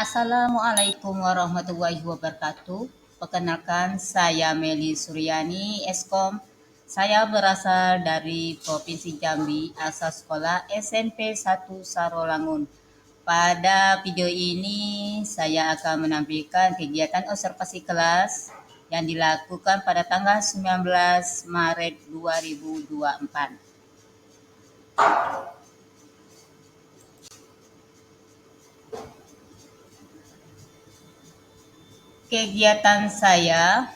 Assalamualaikum warahmatullahi wabarakatuh. Perkenalkan, saya Meli Suryani, Eskom. Saya berasal dari Provinsi Jambi, asal sekolah SMP 1 Sarolangun. Pada video ini, saya akan menampilkan kegiatan observasi kelas yang dilakukan pada tanggal 19 Maret 2024. Kegiatan saya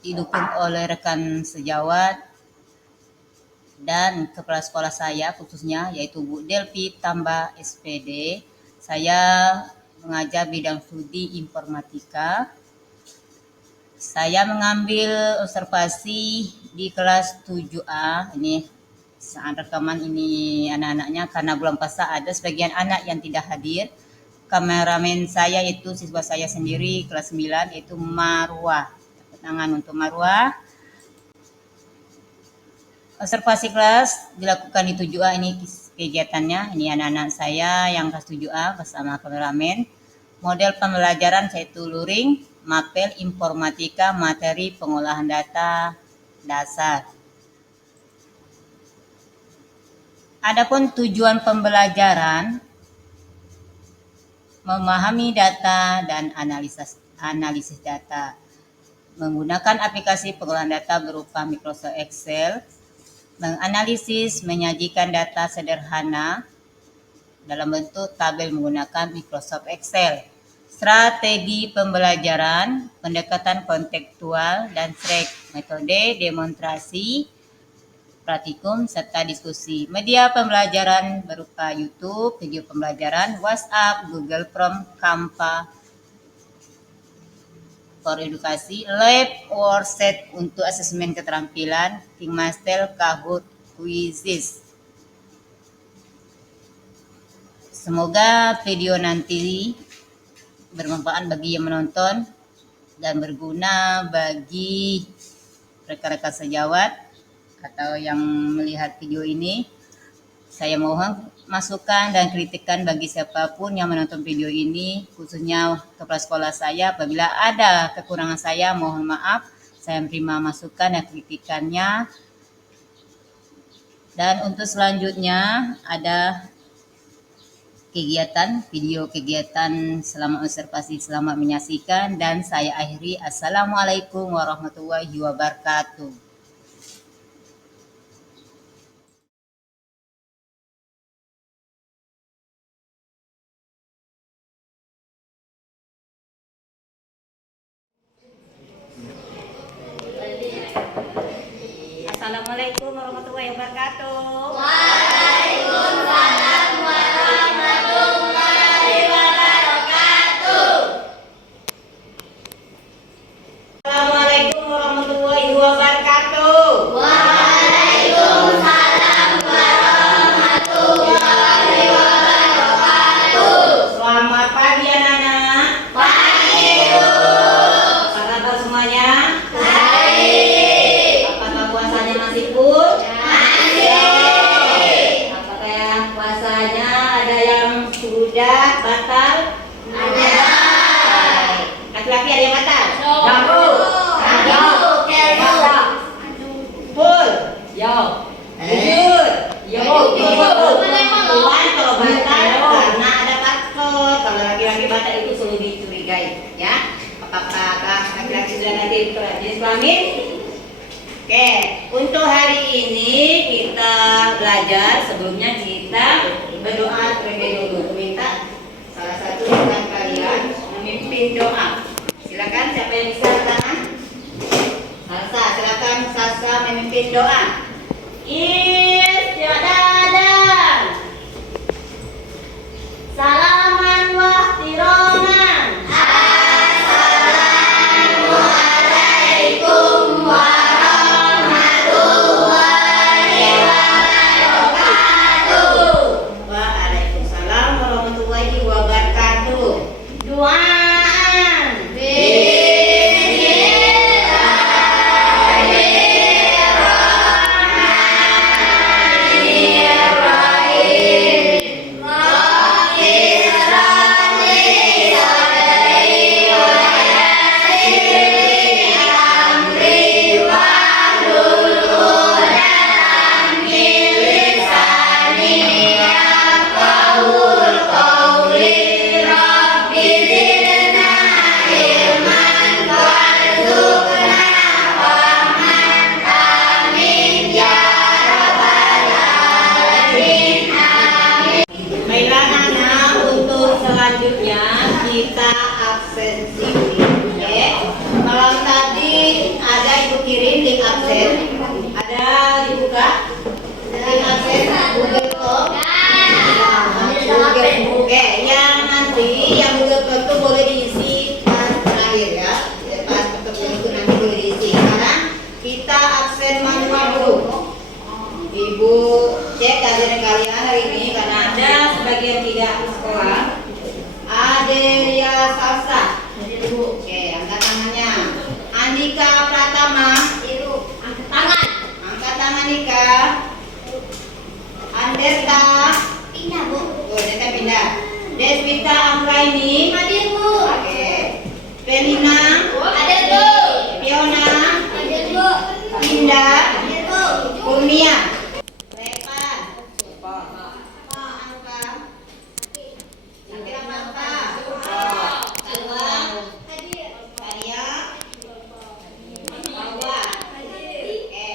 didukung oleh rekan sejawat dan kepala sekolah saya khususnya, yaitu Bu Delvi Tamba SPD. Saya mengajar bidang studi informatika. Saya mengambil observasi di kelas 7A. Ini saat rekaman ini anak-anaknya, karena bulan puasa ada sebagian anak yang tidak hadir. Kameramen saya itu siswa saya sendiri kelas 9, yaitu Marwah. Tepuk tangan untuk Marwah. Observasi kelas dilakukan di 7A, ini kegiatannya. Ini anak-anak saya yang kelas 7A bersama kameramen. Model pembelajaran yaitu luring, mapel, informatika, materi pengolahan data dasar. Adapun tujuan pembelajaran memahami data dan analisis data menggunakan aplikasi pengolahan data berupa Microsoft Excel, menganalisis, menyajikan data sederhana dalam bentuk tabel menggunakan Microsoft Excel. Strategi pembelajaran, pendekatan kontekstual dan track, metode demonstrasi, praktikum, serta diskusi. Media pembelajaran berupa YouTube, video pembelajaran, WhatsApp, Google Form, Canva for edukasi, lab workshop untuk asesmen keterampilan, Kingmaster, Kahoot, Quizzes. Semoga video nanti bermanfaat bagi yang menonton dan berguna bagi rekan-rekan sejawat atau yang melihat video ini. Saya mohon masukan dan kritikan bagi siapapun yang menonton video ini, khususnya kepala sekolah saya. Apabila ada kekurangan saya, mohon maaf. Saya menerima masukan dan kritikannya. Dan untuk selanjutnya ada video kegiatan selama observasi. Selamat menyaksikan dan saya akhiri. Assalamualaikum warahmatullahi wabarakatuh. Assalamualaikum warahmatullahi wabarakatuh. Waalaikumsalam warahmatullahi wabarakatuh. Assalamualaikum warahmatullahi wabarakatuh. Waalaikumsalam warahmatullahi wabarakatuh. Selamat pagi anak-anak. Pagi, Bu. Apa kabar semuanya? Baik. Apakah puasanya masih full? Masih. Apakah puasanya ada yang sudah batal? Ada. Laki-laki ada yang batal? Aduh. Full. Yo. Jujur. Yo. Tuan kalau batal karena ada faktor. Kalau laki-laki batal itu selalu dicurigai, ya. Apakah laki-laki sudah nanti jenis kelamin? Oke, untuk hari ini kita belajar. Sebelumnya kita berdoa terlebih dulu. Minta salah satu rekan kalian memimpin doa. Silakan, siapa yang bisa tangan? Salsa, silakan Salsa memimpin doa. Istiadat. Salaman wahtiroman. Assalamualaikum warahmatullahi wabarakatuh. Waalaikumsalam warahmatullahi wabarakatuh. Doaan. Bismillahirrahmanirrahim. absen. Ada dibuka? Tim absen Google Form. Oke, yang nanti yang Google Form itu boleh diisi pas terakhir ya. Pas ketemu itu nanti boleh diisi. Sekarang kita absen manual dulu. Ibu cek kajian kalian hari ini karena ada sebagian tidak sekolah. Adelia Salsa. Oke, angkat tangannya. Andika Pratama. Angkat tangan. Angkat tangan Nika. Anderta. Pindah, Bu. Oh, Anderta pindah. Deswita Anggraini. Hadir, Bu. Oke. Felina. Hadir, Bu. Fiona. Hadir, Bu. Indah. Hadir, Bu. Kurnia. Repan. Angka. Kira berapa? Salwa. Hadir. Maria. Hawa. Oke.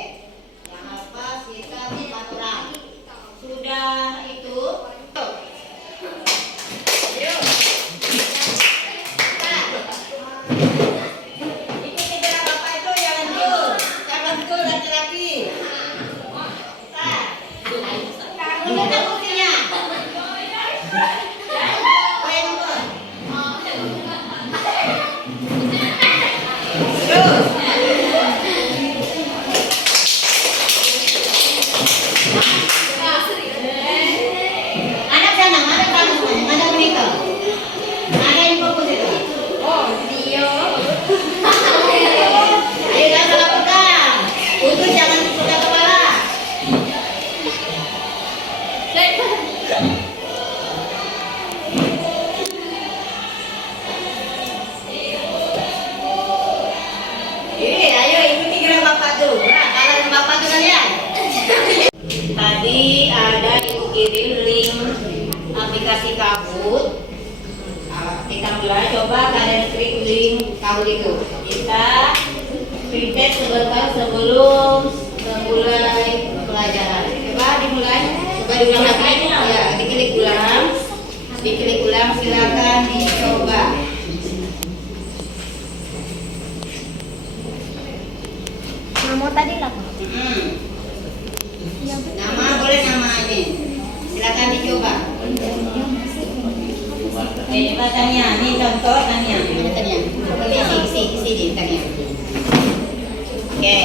Yang apa? Kita 4 orang. Sudah itu. Yuk. Ikuti gerak Bapak itu yang lanjut. Jangan betul laki-laki. Menurut kursinya. Poin nomor. Terus. Anak sana, mana kamu semuanya? Mana boneka? Mana yang fokus itu? Oh, Dio. Ayo jangan salah pegang. Untuk jangan pegang kepala. Ayo ikuti gerak Bapak tuh. Nah, kalau dengan Bapak tuh kalian. Tadi ada ibu kirim link aplikasi Kahoot. Kita mulai coba kalian klik link Kahoot itu. Kita pretest sebentar sebelum memulai pelajaran. Coba dimulai. Coba diulang lagi. Ya, diklik ulang. Diklik ulang, silakan dicoba. Nama tadi lah. Nama boleh nama aja. Silakan dicoba. Coba tanya. Ini contoh tanya. Tanya. Isi tanya. Oke.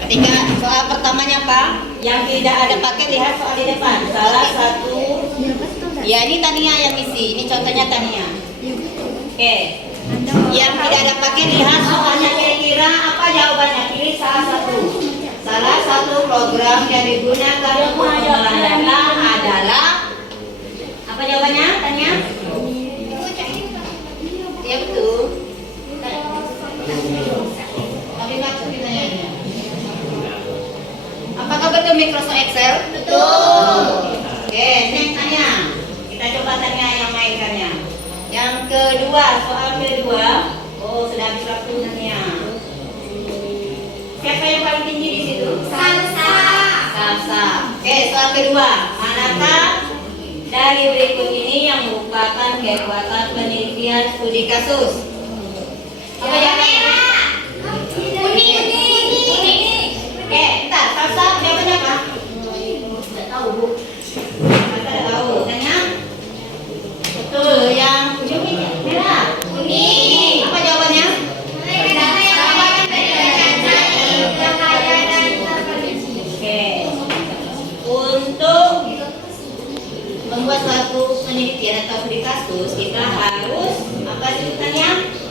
Ketika soal pertamanya apa? Yang tidak ada pakai lihat soal di depan. Salah satu. Ya ini Tania yang isi. Ini contohnya Tania. Oke. Yang tidak ada pakai lihat soalnya kira-kira apa jawabannya. Pilih salah satu. Salah satu program yang digunakan untuk pengolahan data adalah apa jawabannya? Tanya. Ya betul. Tapi maksud pertanyaannya. Apakah betul Microsoft Excel? Betul. Oke, next tanya. Kita coba tanya yang mainkannya. Yang kedua, soal kedua. Oh, sudah habis waktunya. Siapa yang paling tinggi di situ? Salsa. Salsa. Oke, soal kedua. Manakah dari berikut ini yang merupakan kekuatan penelitian studi kasus? Apa Yang jawabannya? merah. Kuning. Oke, bentar. Salsa jawabannya apa? Tidak tahu, Bu. Tidak tahu. Tanya. Betul, yang ujung ini merah. Kuning. Apa jawabannya? Oke. Untuk membuat suatu penelitian atau studi kasus, kita harus apa sebutannya?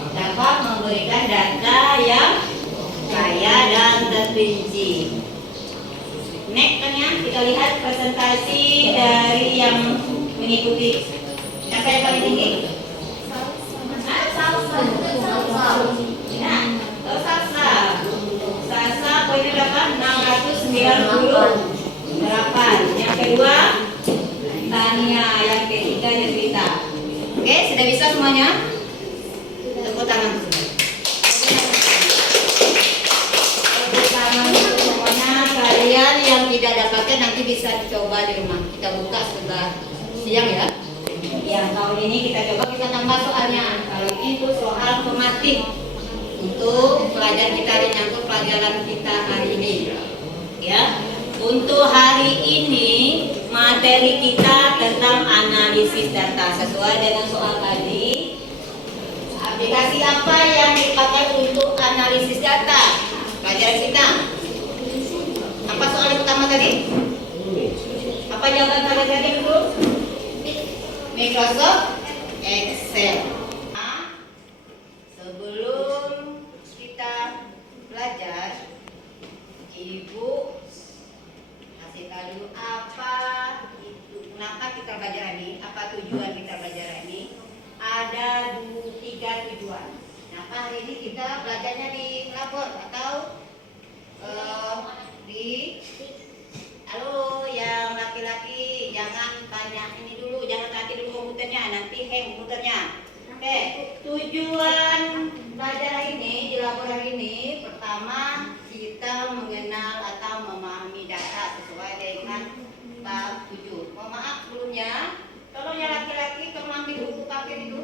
Dapat memberikan data yang kaya dan terperinci. Next tanya, kita lihat presentasi dari yang mengikuti. Siapa yang paling tinggi? Ya, Salsa. Salsa poinnya berapa? 698. Yang kedua, Tania. Yang ketiga, Deswita. Oke, sudah bisa semuanya? Tepuk tangan. Tepuk tangan untuk semuanya. Kalian yang tidak dapatkan nanti bisa dicoba di rumah. Kita buka setelah siang ya. Yang tahun ini kita coba kita tambah soalnya. Kalau ini tuh soal pematik. untuk pelajaran kita menyangkut pelajaran kita hari ini. Ya, untuk hari ini materi kita tentang analisis data sesuai dengan soal tadi. Aplikasi apa yang dipakai untuk analisis data? Pelajaran kita. Apa soal yang pertama tadi? Apa jawaban kalian tadi dulu? Microsoft Excel. Nah, sebelum kita belajar, Ibu kasih tahu dulu apa itu, kenapa kita belajar ini, apa tujuan kita belajar ini. Ada 3 tujuan. Kenapa hari ini kita belajarnya di labor atau di halo yang laki-laki jangan tanya ini dulu, jangan tanya dulu komputernya, nanti hang komputernya. Oke, tujuan belajar ini di labor hari ini pertama kita mengenal atau memahami data sesuai dengan bab 7. Mohon maaf sebelumnya, tolong ya laki-laki tolong ambil buku paket itu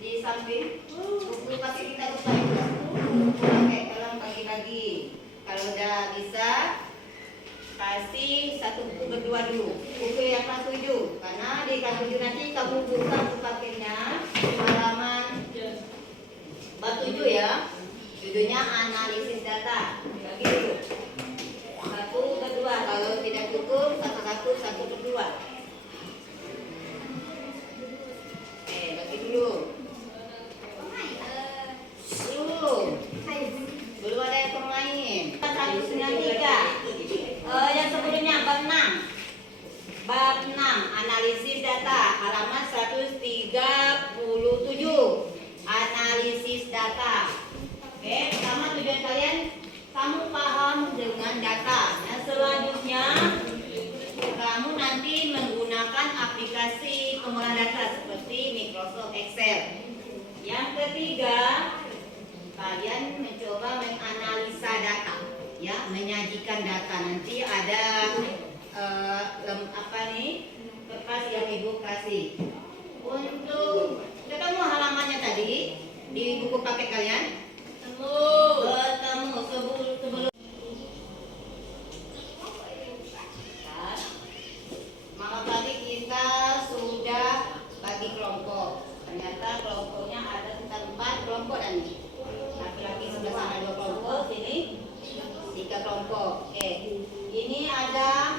di samping. Buku paket kita lupa itu. Oke, tolong bagi-bagi. Kalau udah bisa kasih satu buku berdua dulu. Buku yang kelas 7. Karena di kelas 7 nanti kamu buka buku paketnya halaman bab 7 ya. Judulnya analisis data. Bagi dulu. Satu berdua. Kalau tidak cukup satu berdua. Oke, bagi dulu. Belum ada yang pemain. 193. Yang sebelumnya bab 6. Bab 6 analisis data halaman 137. Analisis data. Oke, pertama tujuan kalian kamu paham dengan data. Yang selanjutnya kamu nanti menggunakan aplikasi pengolahan data seperti Microsoft Excel. Yang ketiga, kalian mencoba menganalisa data, ya, menyajikan data. Nanti ada kertas yang Ibu kasih. Untuk ketemu halamannya tadi di buku paket kalian? Ketemu sebelum malam tadi kita sudah bagi kelompok. Ternyata kelompoknya ada sekitar 4 kelompok dan laki-laki sebelah sana 2 kelompok, sini 3 kelompok. Oke, ini ada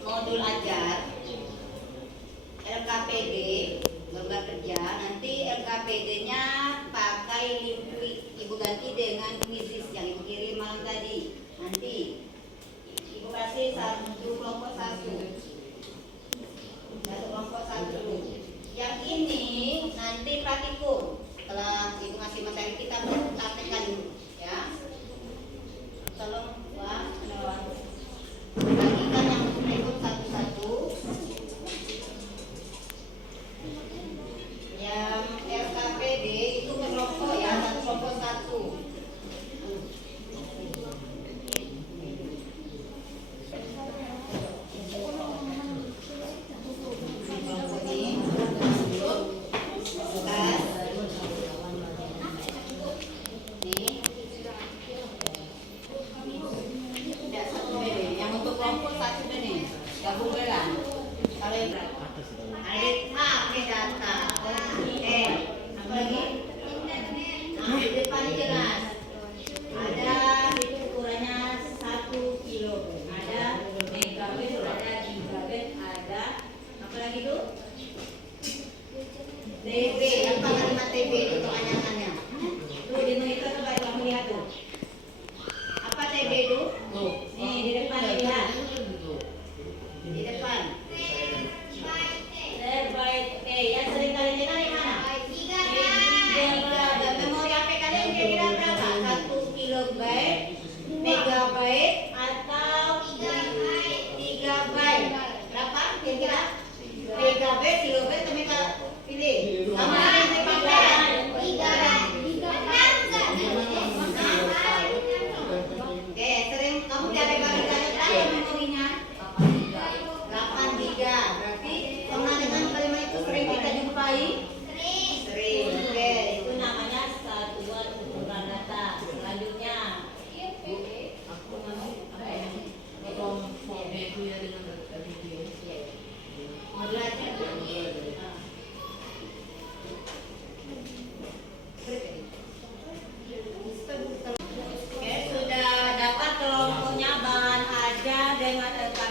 modul ajar LKPD, gambar kerja. Nanti LKPD-nya pakai liquid, Ibu ganti dengan misis yang Ibu kirim malam tadi. Nanti Ibu kasih satu kelompok satu kelompok satu. Yang ini nanti praktikum. Setelah Ibu ngasih materi kita praktekkan dulu, ya. Tolong bagikan yang berikut satu-satu. Yang LKPD itu kelompok ya, satu kelompok satu.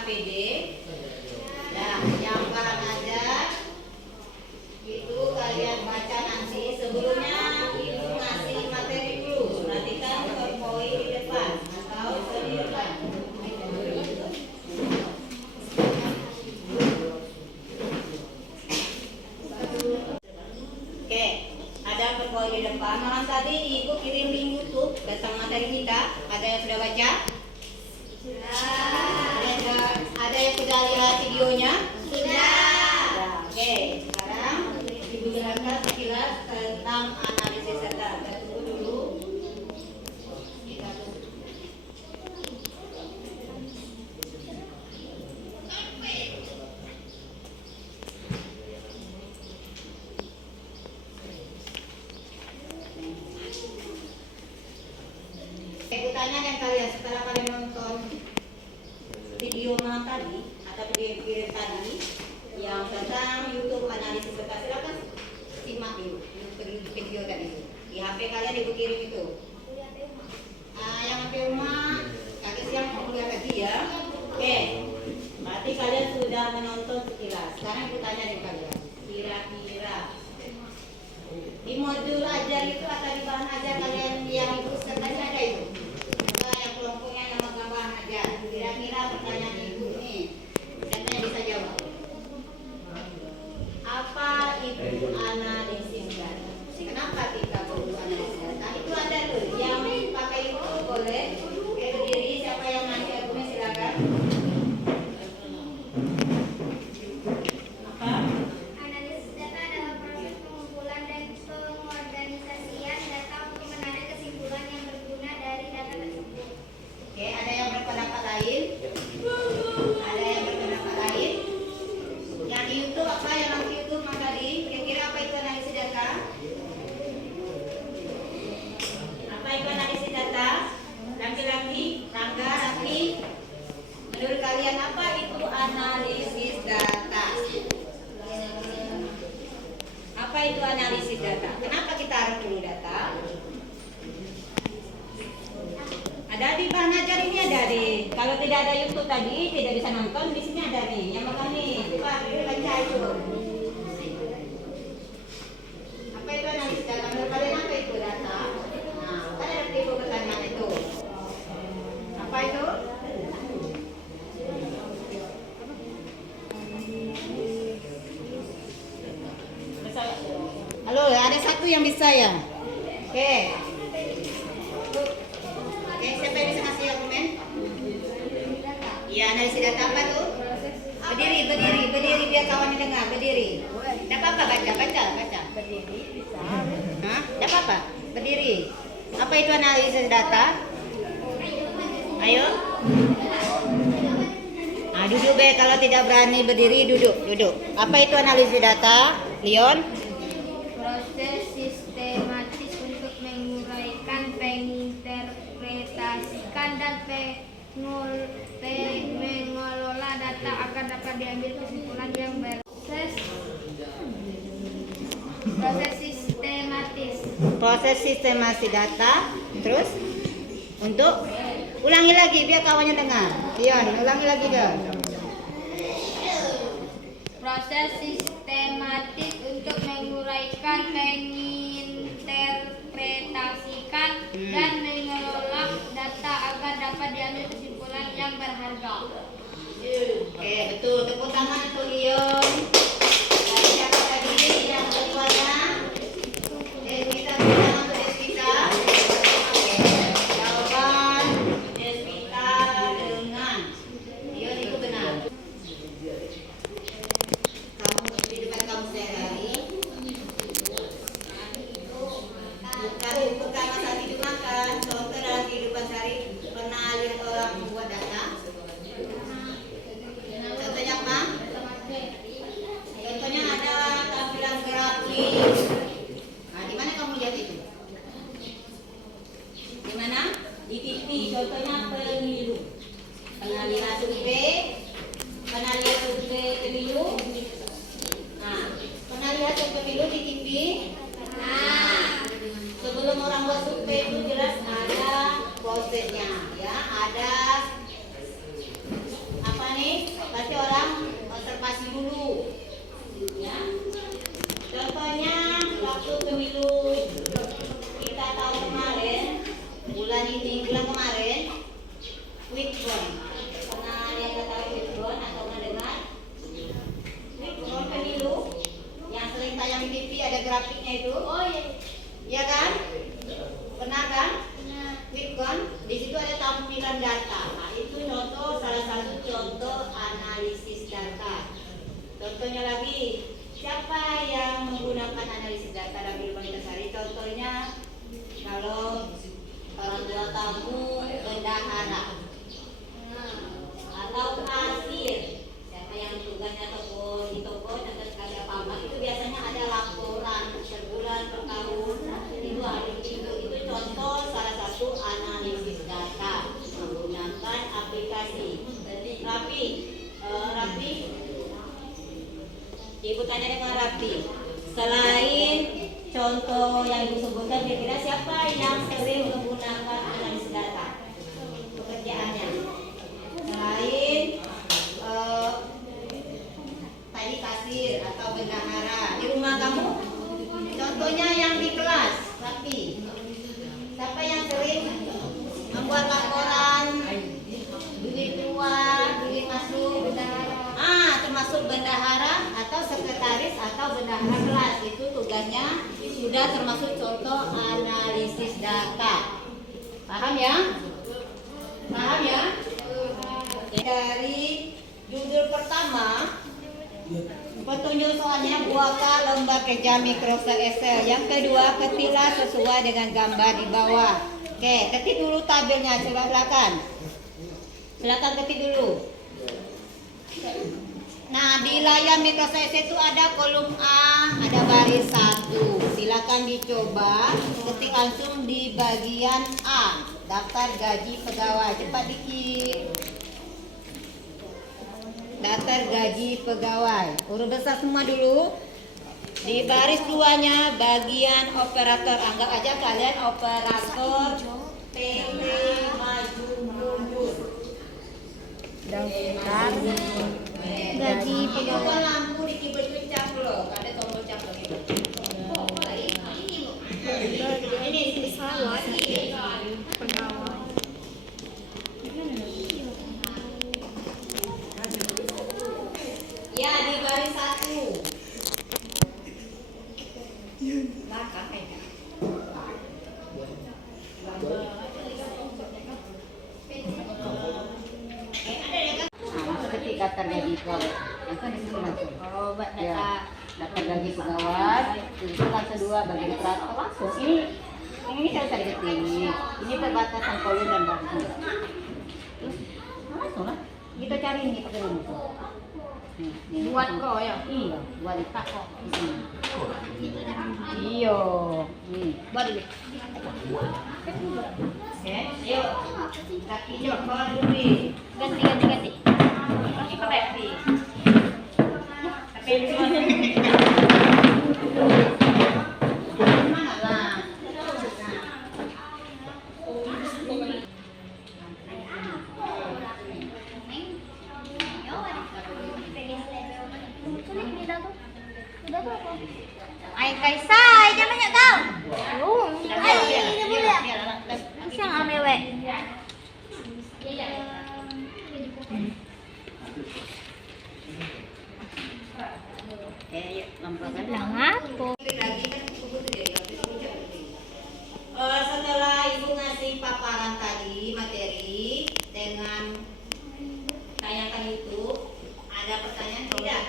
APD. Nah, yang paham aja itu kalian baca nanti. Sebelumnya ibu ngasih materi dulu. Perhatikan poin di depan atau di depan. Oke, ada poin di depan. Malam tadi ibu kirim link YouTube tentang materi kita. Ada yang sudah baca? Ada yang sudah lihat videonya? Sudah. Oke, sekarang ibu jelaskan sekilas tentang analisis data. Kita tunggu dulu. Kita tunggu. Ibu tanya dan kalian setelah kalian nonton video malam tadi atau video tadi yang tentang YouTube analisis data, silakan simak dulu video tadi itu. Di HP kalian ibu kirim itu. Yang HP rumah kakek siang mau lihat lagi ya. Oke, berarti kalian sudah menonton sekilas. Sekarang ibu tanya nih kalian, kira-kira di modul ajar itu atau di bahan ajar kalian yang ibu sertai ada itu? Yang kelompoknya yang megang bahan ajar. Kira-kira pertanyaan ibu nih, siapa yang bisa jawab? Apa itu analisis data? Kenapa kita perlu analisis data? Itu ada tuh yang pakai itu boleh berdiri. Siapa yang nanya argumen silakan. Apa? Analisis data adalah proses pengumpulan dan pengorganisasian data untuk menarik kesimpulan yang berguna dari data tersebut. Oke, ada yang berpendapat lain? Ada yang berpendapat lain? Yang di YouTube apa? Yang di YouTube Mas tadi? Kira-kira apa itu analisis data? Apa itu analisis data? Laki-laki, Rangga, Raffi. Menurut kalian apa itu analisis data? Apa itu analisis data? Kenapa kita harus perlu data? Ada di bahan ajar ini ada di. Kalau tidak ada YouTube tadi tidak bisa nonton, di sini ada nih. Yang bakal nih, coba baca itu. Apa itu analisis data? Menurut kalian apa itu data? Nah, kan ada tipe pertanyaan itu. Apa itu? Halo, ada satu yang bisa ya? Oke. Oke, siapa yang bisa ngasih argumen? Iya, analisis data apa tuh? Berdiri biar kawannya dengar, berdiri. Tidak apa-apa, baca. Berdiri bisa. Hah? Tidak apa-apa, berdiri. Apa itu analisis data? Ayo. Nah, duduk be, kalau tidak berani berdiri, duduk. Apa itu analisis data, Leon? Proses sistematis untuk menguraikan, menginterpretasikan, dan mengelola data agar dapat diambil kesimpulan yang proses sistematis. Proses sistematis data. Terus untuk ulangi lagi biar kawannya dengar. Leon, ulangi lagi dong. Proses sistematis untuk menguraikan, menginterpretasikan, dan mengelola data agar dapat diambil kesimpulan yang berharga. Oke, betul. Tepuk tangan untuk Leon. Tadi siapa tadi yang keduanya? Deswita, tepuk tangan untuk Deswita. Oke, jawaban Deswita dengan Leon itu benar. Kamu di depan kamu sehari. Bukan masa hidup makan. Contoh dalam kehidupan sehari pernah lihat orang membuat data? Contohnya apa? Contohnya ada tampilan grafik. Nah, di mana kamu lihat itu? Di mana? Di TV. Contohnya pemilu. Pernah lihat survei? Pernah lihat survei pemilu? Nah, pernah lihat survei pemilu di TV? Nah, sebelum orang buat survei itu jelas ada prosesnya, ya. Ada apa nih? kesimpulan data. Nah, itu contoh, salah satu contoh analisis data. Contohnya lagi, siapa yang menggunakan analisis data dalam kehidupan sehari-hari? Contohnya, kalau orang tua kamu bendahara atau kasir, siapa yang tugasnya toko di toko dan ada apa-apa, itu biasanya ada laporan per bulan, per tahun. Itu contoh salah satu analisis data menggunakan aplikasi. Rapi, Ibu tanya dengan Rapi. Selain contoh yang Ibu sebutkan, kira-kira siapa yang sering menggunakan analisis data pekerjaannya? Selain tadi kasir atau bendahara di rumah kamu, contohnya yang di kelas, Rapi. Siapa yang sering membuat laporan duit keluar, duit masuk? Termasuk bendahara atau sekretaris atau bendahara kelas. Itu tugasnya sudah termasuk contoh analisis data. Paham ya? Paham ya? Dari judul pertama, petunjuk soalnya buatkan lembar kerja Microsoft Excel. Yang kedua, ketiklah sesuai dengan gambar di bawah. Oke, ketik dulu tabelnya, coba silakan. Silakan ketik dulu. Nah, di layar Microsoft Excel itu ada kolom A, ada baris 1. Silakan dicoba ketik langsung di bagian A, daftar gaji pegawai. Cepat dikit. Daftar gaji pegawai. Huruf besar semua dulu. Di baris 2-nya bagian operator. Anggap aja kalian operator PT Maju Mundur. Daftar gaji pegawai. Lampu di keyboard itu cap loh. Ada tombol cap loh gitu. Ini pesawat pegawai. Ya, di baris 1. Belakang kayaknya. Masuk ketik daftar gaji pegawai. Langsung di situ langsung. Oh, buat data. Ya, daftar gaji pegawai. Itu langsung 2 bagian operator langsung. Ini saya cari ketik. Ini perbatasan kolom dan bangku. Langsung lah. Kita cari ini pakai rumus. Buat kok ya? Iya, buat tak kok. Iya, nih. Buat dulu. Oke, yuk. Kaki coba dulu. Ganti. Masih pakai api. Tapi mana lah? Ay, kaisay, jangan banyak kau. Ay, ini boleh. Siang amewe. Langapo. Setelah Ibu ngasih paparan tadi materi dengan tayangan itu, ada pertanyaan tidak?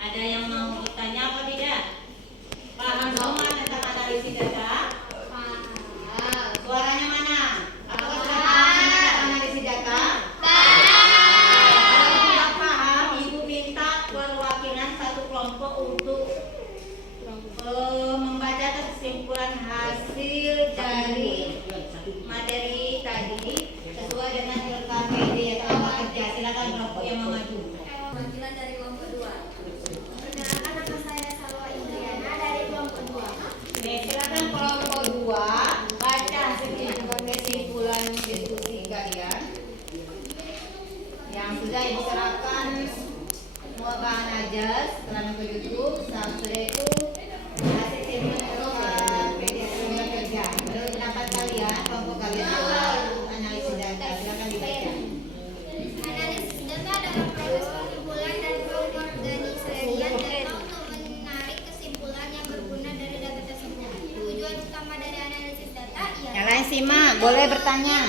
Ada yang mau bertanya apa tidak? Paham semua tentang analisis data? Paham. Suaranya mana? Apakah sudah paham tentang analisis data? Kalau tidak paham, Ibu minta perwakilan satu kelompok untuk membaca kesimpulan hasil dari materi tadi sesuai dengan LKPD atau apa kerja. Silakan kelompok yang mau maju. Panggilan dari kelompok 2. Perkenalkan, nama saya Salwa Indriana dari kelompok 2. Oke, silakan kelompok 2 baca kesimpulan diskusi kalian yang sudah Ibu serahkan semua bahan aja setelah ke YouTube. Setelah itu hasil kesimpulan kerja. Menurut pendapat kalian, kelompok kalian apa analisis data? Silakan dibaca. Analisis data adalah proses pengumpulan dan pengorganisasian data untuk menarik kesimpulan yang berguna dari data tersebut. Tujuan utama dari analisis data ialah Yang lain simak, boleh bertanya.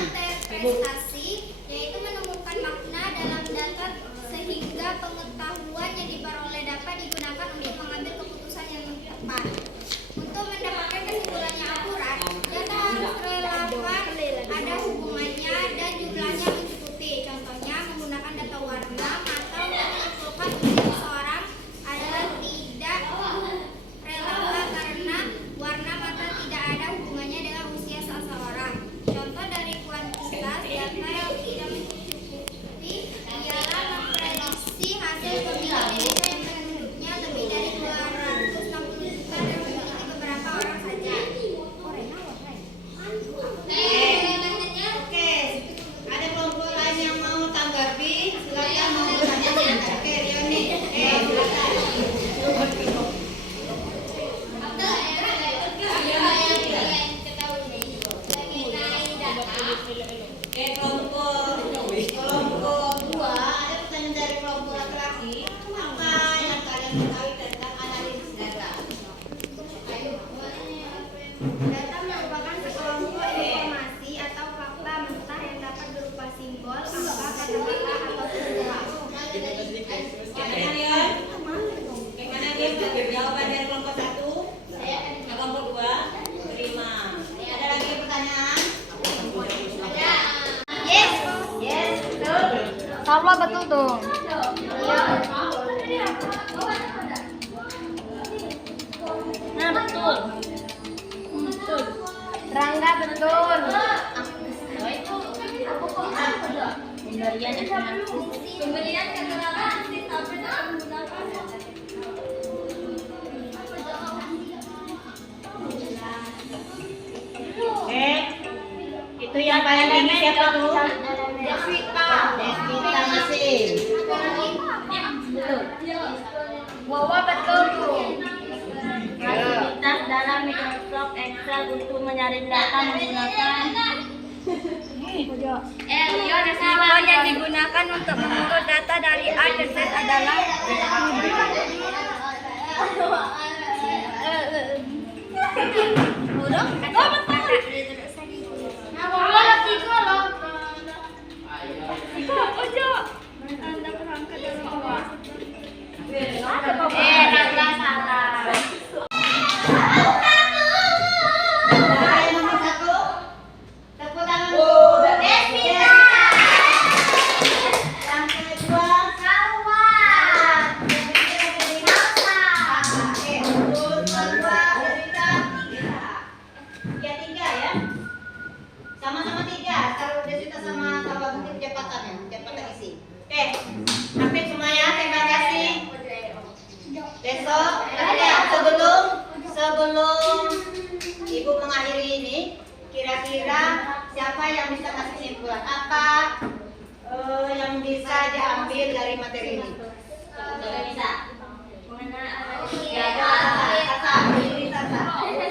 Oke, kelompok dua ada pertanyaan dari kelompok laki-laki. Apa yang kalian ketahui tentang analisis data? Ayo. Data merupakan sekelompok informasi atau fakta mentah yang dapat berupa simbol, angka, kata-kata, atau tulisan. Bagaimana dia? Jawaban dari kelompok satu, kelompok dua, terima. Ada lagi pertanyaan? Yes. Yes, betul. Salah betul dong. Nah, betul. Betul. Rangga betul. Pemberian keterangan Oke. Itu yang paling tinggi siapa tuh? Deswita. Deswita masih. Wawa betul tuh. Aktivitas dalam Microsoft Excel untuk menyaring data menggunakan Simbol yang digunakan untuk mengurut data dari A ke Z adalah huruf atau kata. Rangga salah. Yang nomor satu. Tepuk tangan. Deswita. Yang kedua. Salwa. Oke, untuk kedua, Deswita, tiga. Ya, tiga ya. Sama-sama tiga. Kalau Deswita sama Salwa mungkin kecepatan isi. Oke, sampai semuanya. Terima kasih. Besok, sebelum Ibu mengakhiri ini, kira-kira siapa yang bisa kasih kesimpulan? Apa yang bisa diambil dari materi ini? Sudah bisa? Ya, Sasa. Oke,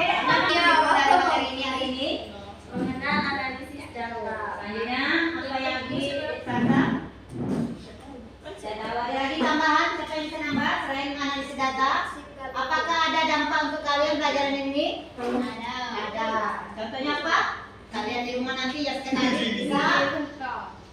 dari materi ini hari ini. mengenal analisis data. Selanjutnya, apa yang lagi, Sasa? Ada lagi tambahan? Siapa yang bisa nambah selain analisis data? Apakah ada dampak untuk kalian pelajaran ini? Ada. Contohnya apa? Kalian di rumah nanti ya sekretaris bisa.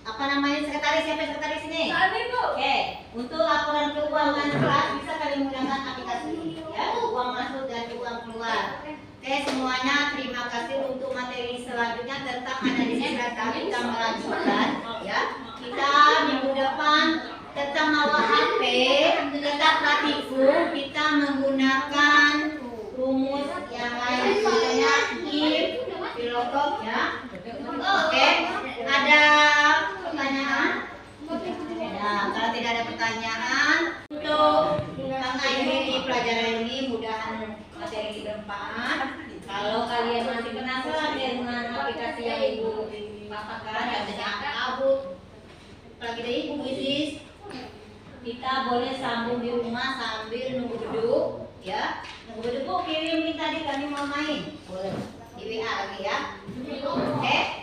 Apa namanya sekretaris? Siapa sekretaris ini? Oke. Untuk laporan keuangan kelas bisa kalian menggunakan aplikasi ya. Uang masuk dan uang keluar. Oke semuanya. Terima kasih untuk materi selanjutnya tentang analisis data. Kita melanjutkan ya. Kita minggu depan tentang mawa HP, kita praktikum, kita menggunakan rumus yang lain, misalnya if, filosof ya. Oke, ada pertanyaan? Nah, kalau tidak ada pertanyaan, untuk mengakhiri pelajaran ini, mudahan materi bermanfaat. Kalau kalian masih penasaran dengan aplikasi yang Ibu paparkan, contohnya Kabut, apalagi dari Ibu Isis, kita boleh sambung di rumah sambil nunggu duduk ya. Nunggu duduk, kirim tadi kami mau main. Boleh di WA lagi ya. Oke.